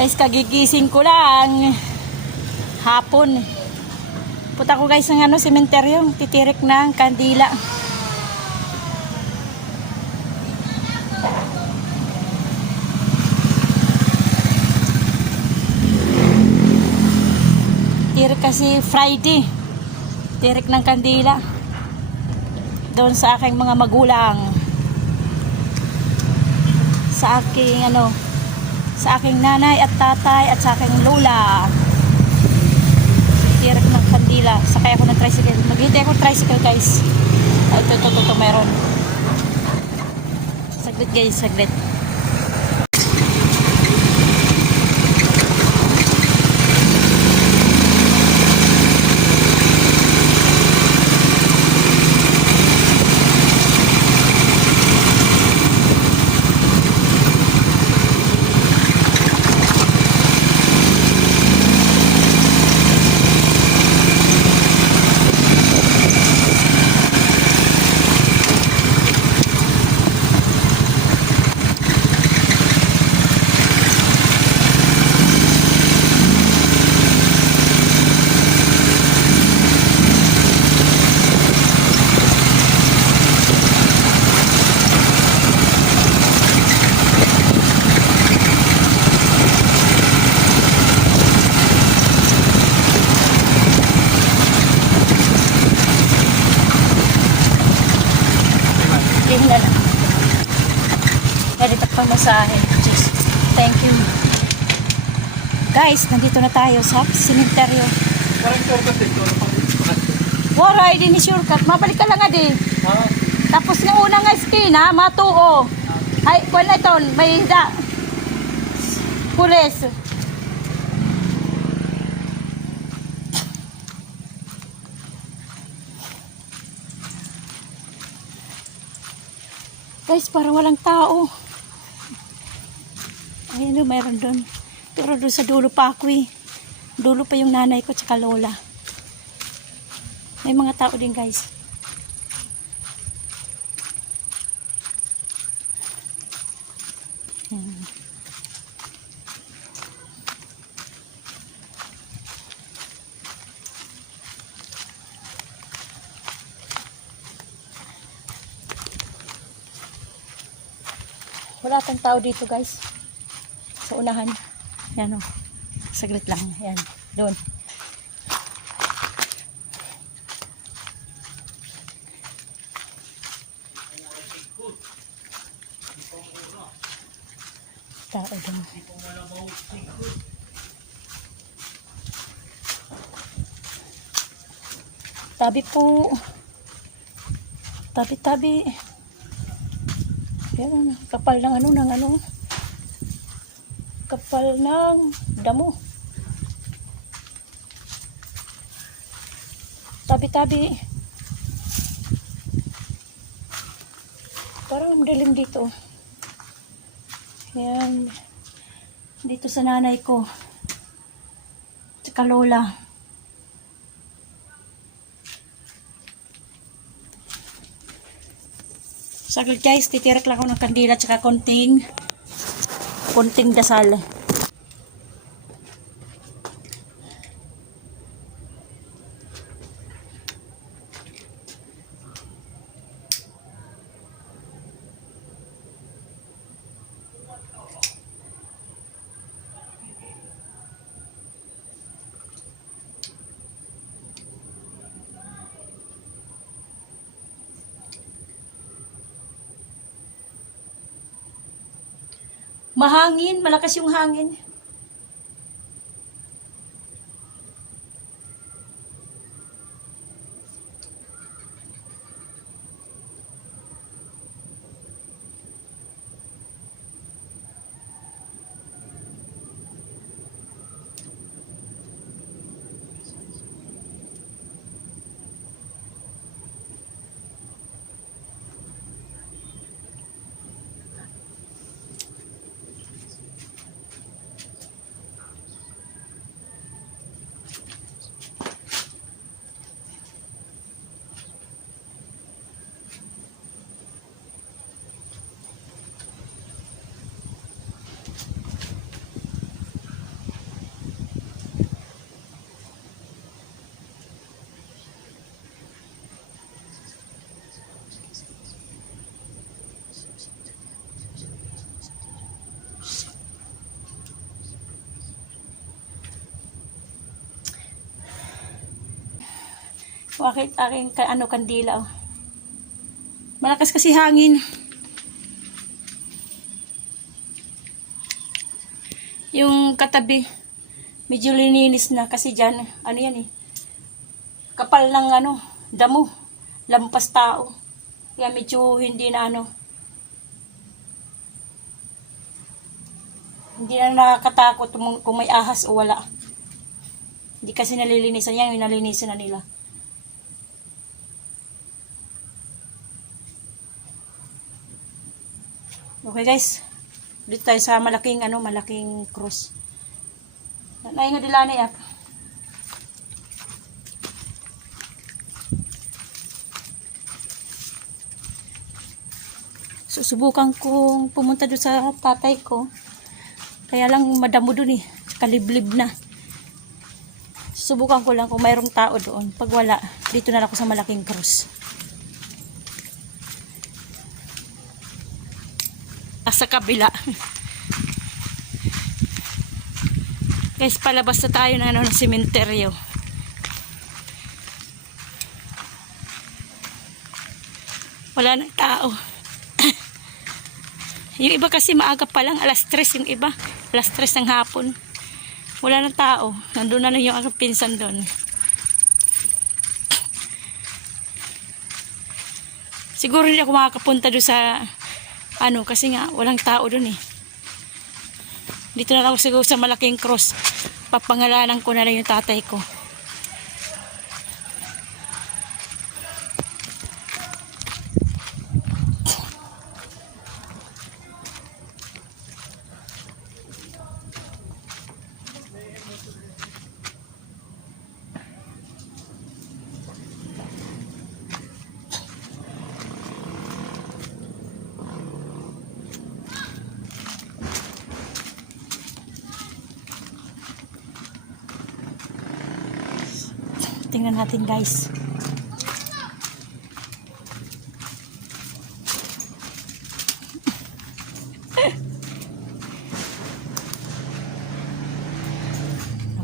Guys, kagigising ko lang. Hapon. Punta ko guys ng sementeryo. Titirik ng kandila. Tirik kasi Friday. Tirik ng kandila. Doon sa aking mga magulang. Sa aking sa aking nanay at tatay at sa aking lola. Tirik ng kandila. Sakay ako ng tricycle. Maghintay ako ng tricycle guys. Ito, meron. Saglit guys, saglit. Pwede pagpamasahe. Thank you. Guys, nandito na tayo sa sementeryo. Wala, hindi ni shortcut. Mabalik ka lang nga di. Tapos ng unang esquina, matuo. Ay, kung ito, may pulis. Guys, parang walang tao. Ayan o, mayroon doon. Pero doon sa dulo pa ako eh. Dulo pa yung nanay ko tsaka lola. May mga tao din guys. Wala tang tao dito guys. Sa unahan. Yan o. Saglit lang. Yan. Doon. Tao doon. Tabi po. Tabi-tabi. Yan, kapal ng kapal ng damo. Tabi-tabi. Parang madilim dito. Yan. Dito sa nanay ko. Tsaka lola. Saglit guys, titirik lang ako ng kandila tsaka konting dasal. Mahangin, malakas yung hangin. Bakit aking kandila, oh. Malakas kasi hangin. Yung katabi, medyo lininis na kasi dyan, ano yan eh, kapal ng damo, lampas tao. Kaya medyo hindi na hindi na nakakatakot kung may ahas o wala. Hindi kasi nalilinisan yan, yung nalinisan na nila. Okay guys, dito tayo sa malaking malaking cross. Nanay nga dilanay ah. Susubukan kong pumunta doon sa tatay ko. Kaya lang madamo doon eh, kaliblib na. Susubukan ko lang kung mayroong tao doon. Pag wala, dito na ako sa malaking cross. Sa kabila. Guys, palabas na tayo ng sementeryo. Wala nang tao. Yung iba kasi maaga pa lang, alas 3 yung iba. Alas 3 ng hapon. Wala nang tao. Nandun na yung aking pinsan doon. Siguro hindi ako makakapunta doon sa kasi nga walang tao doon eh. Dito na ako siguro sa malaking cross. Papangalanan ko na lang yung tatay ko. Tingnan natin guys.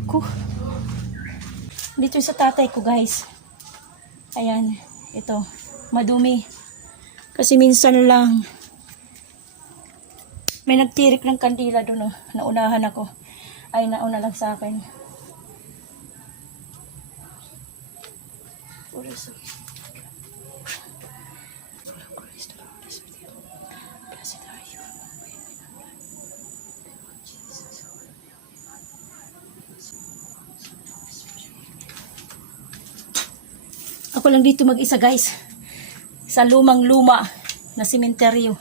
Ako. Dito sa tatay ko guys. Ayan. Ito. Madumi. Kasi minsan lang may nagtirik ng kandila doon. Naunahan ako. Ay nauna lang sa akin. Ako lang dito mag-isa guys. Sa lumang-luma na sementeryo.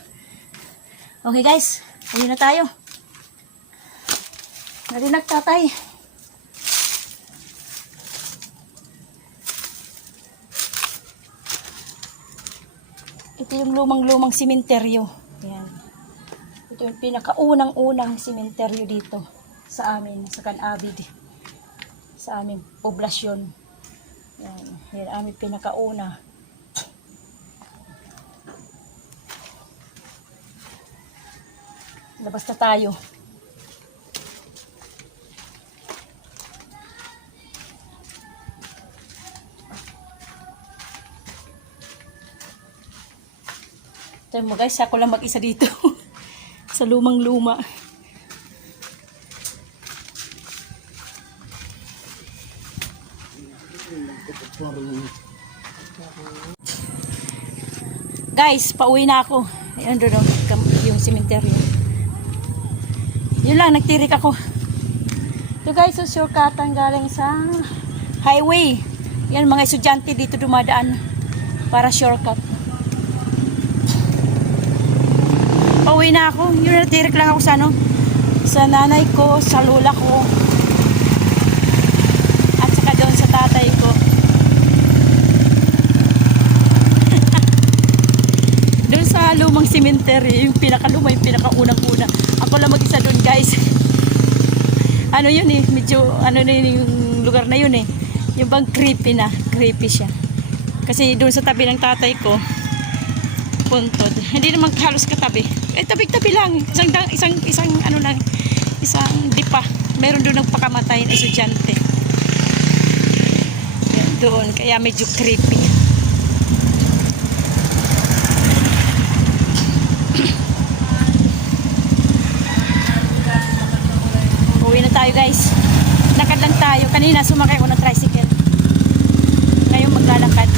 Okay guys, uwi na tayo. Narinig tatay. Ito yung lumang-lumang sementeryo. Ayan. Ito yung pinakaunang-unang sementeryo dito sa amin, sa Canabid. Sa aming poblasyon. Ayan. Yan aming pinakauna. Labas na tayo. Ito mo guys, ako lang mag-isa dito. Sa lumang-luma. Guys, pauwi na ako. Ayan doon yung sementeryo. Yun lang, nagtirik ako. Ito guys, so shortcutan galing sa highway. Yan, mga estudyante dito dumadaan para shortcut. Pauwi na ako. Yun, nagtirik lang ako sa nanay ko, sa lola ko. At saka doon sa tatay ko. Doon sa lumang sementeryo, yung pinakaluma, yung pinakaunang-una. Ako lang mag-isa doon guys. Ano yun eh, medyo, na yung lugar na yun eh. Yung bang creepy siya. Kasi doon sa tabi ng tatay ko, puntod. Hindi naman halos katabi. Tabi-tabi lang. Isang dipa. Meron doon nagpakamatay na estudyante. Yan. doon, kaya medyo creepy. Uwi na tayo guys. Lakad lang tayo. Kanina sumakay ako ng tricycle. Ngayon maglalakad.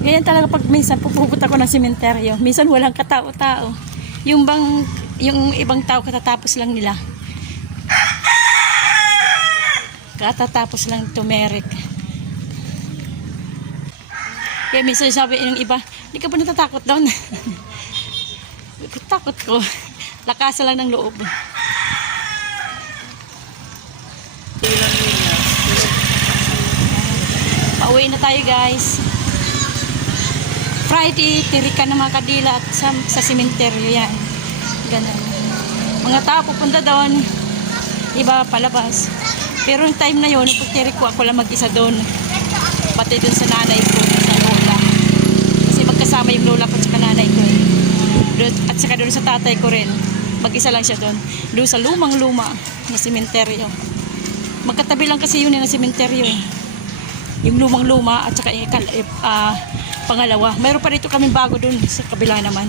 Ganyan talaga pag minsan pupunta ko ng sementeryo. Minsan walang katao-tao. Yung ibang tao katatapos lang nila. Katatapos lang tumerik. Kaya minsan sabi yung iba, hindi ka ba natatakot doon? Takot ko. Lakasan lang ng loob. Pauwi na tayo guys. Friday, tirikan ng mga kadila at sa sementeryo yan. Ganun. Mga tao pupunta doon. Iba palabas. Pero yung time na yun, pagtirik ko, ako lang mag-isa doon. Pati doon sa nanay ko, sa lola. Kasi magkasama yung lola ko at saka nanay ko. At saka doon sa tatay ko rin. Mag-isa lang siya doon. Doon sa lumang-luma na sementeryo. Magkatabi lang kasi yun na sementeryo. Yung lumang-luma at saka pangalawa. Mayroon pa rito kami bago doon sa kabila naman.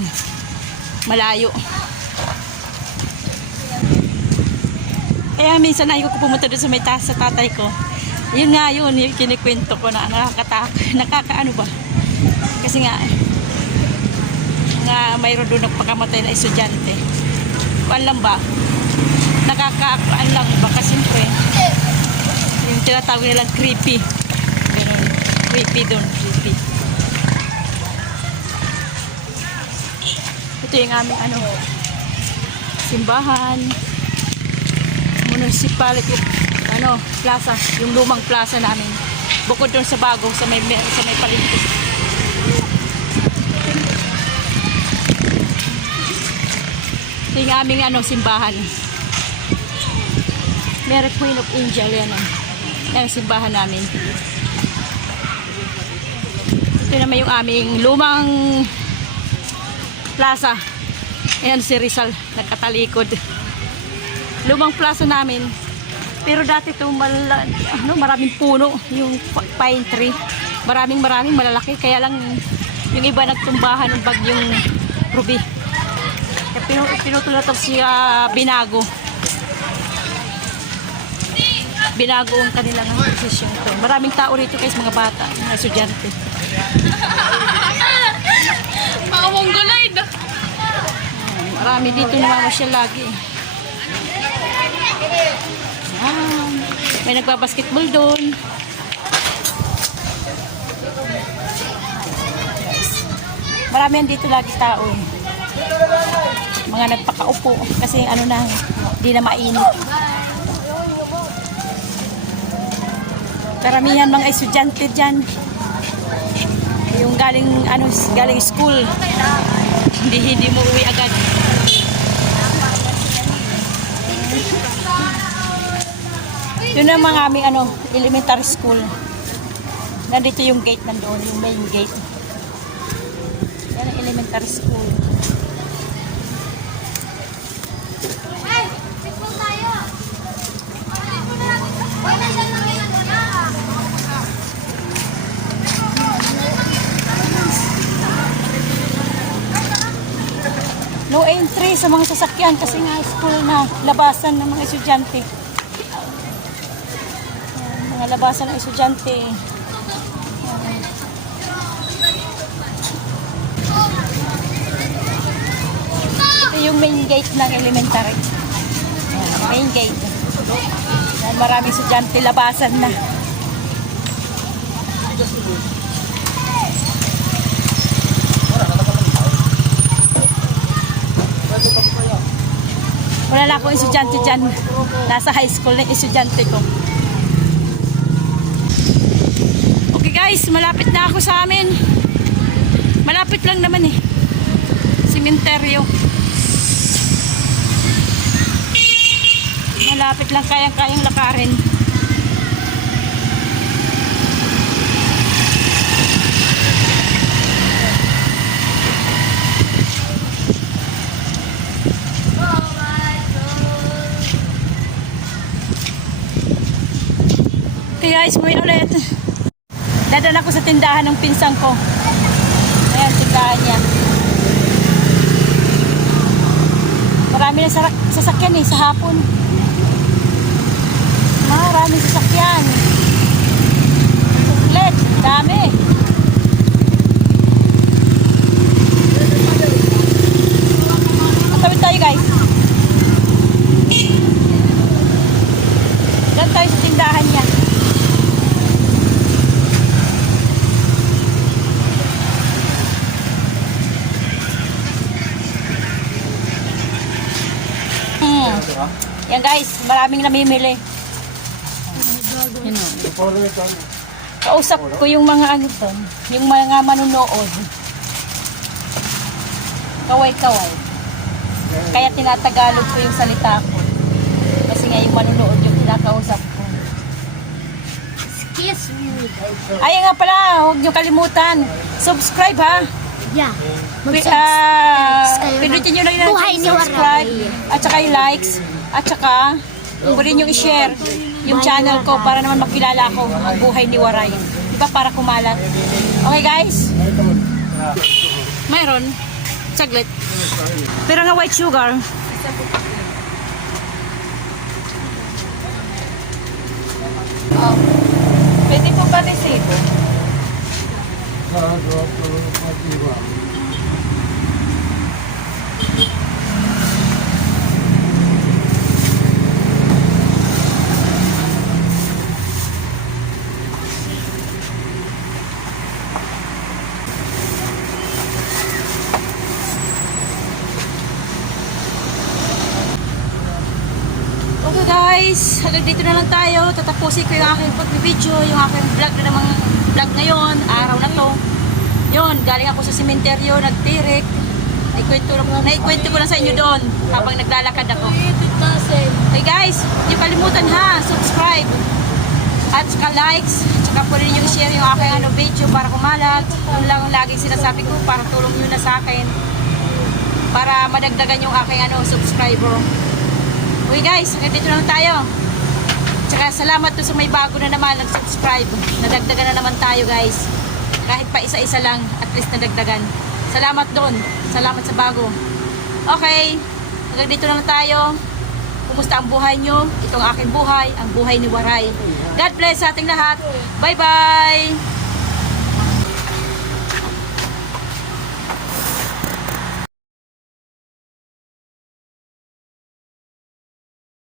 Malayo. Kaya minsan na ko pumunta doon sa may taas sa tatay ko. Yun nga yun, yung kinikwento ko na nakakaano ba? Kasi nga mayroon doon nagpakamatay na estudyante. Kuan lang ba? Nakakakuan lang ba? Kasi siyempre, yung tinatawag nilang creepy. Ganun. Creepy doon. Creepy. Ito yung aming simbahan. Municipality plaza, yung lumang plaza namin. Bukod doon sa bago, sa may palengke. Ito yung aming simbahan. Mary Queen of Angel yan. Yan ang simbahan namin. Ito naman yung aming lumang plaza. Ayan si Rizal, nagkatalikod. Lumang plaza namin. Pero dati ito maraming puno, yung pine tree. Maraming malalaki. Kaya lang yung iba nagtumbahan ng bagyong Ruby. Kaya pinutulatan siya binago. Binago ang kanilang posisyon ito. Maraming tao rito guys, mga bata, mga estudyante. Mga Mongoloid. Marami dito namamasyal lagi. May nagbabasketball doon. Marami yan dito lagi tao eh. Mga nagpakaupo kasi di na mainit. Karamihan mga estudyante dyan. Yung galing school. Hindi mo uwi agad. Yun ang mga aming elementary school. Nandito yung gate nandoon, yung main gate. Yan ang elementary school. No entry sa mga sasakyan kasi nga school na labasan ng mga estudyante. Mga labasan ng estudyante. Ito yung main gate ng elementary. Main gate. Maraming estudyante labasan na. Wala na akong estudyante dyan. Nasa high school na estudyante ko. Okay guys, malapit na ako sa amin. Malapit lang naman eh. Sementeryo. Malapit lang, kayang-kayang lakarin. Okay guys, uwi ulit. Dadala ko sa tindahan ng pinsang ko. Ayan, tindahan niya. Marami na sasakyan sa hapon. Maraming sasakyan. Ulit, dami. Matawid tayo guys. Diyan tayo sa tindahan niya. Yan guys, maraming namimili. Yan o. Kausap ko yung mga ano to, yung mga manunood. Kaway-kaway. Kaya tinatagalog ko yung salita ko. Kasi nga yung manunood yung kinakausap ko. Excuse me. Ay nga pala, huwag niyo kalimutan. Subscribe ha. Yeah. Pinutin nyo lang yung Buhay ni subscribe. Waray. At saka yung likes. At saka, pwede nyo i-share yung channel ko para naman makilala ko ang buhay ni Waray. Diba para kumalat. Okay guys? Mayroon. Saglit. Pero nga white sugar. Oh. Pwede po ba resibo? Okay guys, hanggang dito na lang tayo. Tatapusin ko yung aking pag-video, yung aking vlog na namang vlog ngayon, araw na to. Yun, galing ako sa sementeryo, nagtirik. Naikwento ko lang sa inyo doon habang naglalakad ako. Okay guys, hindi kalimutan ha, subscribe. At saka likes, saka pwede nyo i-share yung aking video para kumalat. Yun lang ang laging sinasabi ko, para tulong nyo na sa akin. Para madagdagan yung aking subscriber. Okay guys, hanggang dito lang tayo. Tsaka salamat to sa may bago na naman nag-subscribe. Nadagdagan na naman tayo guys. Kahit pa isa-isa lang, at least nadagdagan. Salamat doon. Salamat sa bago. Okay, hanggang dito lang tayo. Kumusta ang buhay nyo? Itong aking buhay, ang buhay ni Waray. God bless sa ating lahat. Bye-bye!